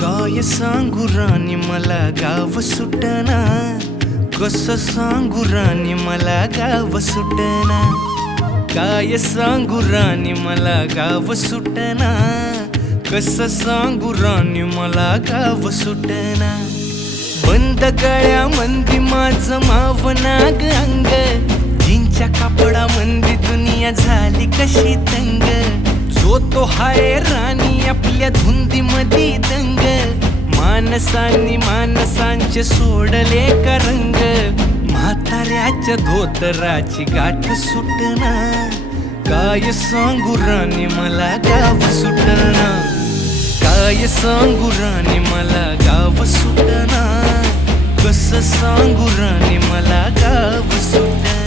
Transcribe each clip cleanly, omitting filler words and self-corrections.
काय सांगू राणी मला गाव सुटना, कसं सांगू राणी मला गाव सुटना. काय सांगू राणी मला गाव सुटना, कसं सांगू राणी मला गाव सुटना. बंद गळ्यामंदी माझं मावनाग अंग, जीनच्या कापडामंदी दुनिया झाली कशी तंग. जो तो हाय राणी आपल्या धुंदीमधी दंग, माणसांनी माणसांचे सोडले का रंग. म्हाताऱ्याच्या धोतराची गाठ सुटना, काय सांगू राणी मला गाव सुटना. काय सांगू राणी मला गाव सुटना, कसं सांगू राणी मला गाव सुटना.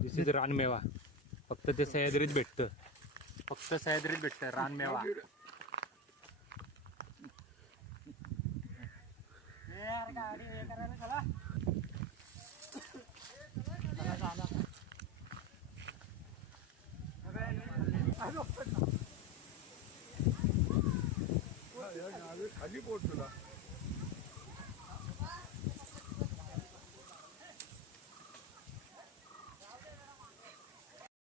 दिस इज रानमेवा. फक्त ते सह्याद्रीत भेटतं, फक्त सह्याद्रीत भेटतं रानमेवा. खाली पोहोचला.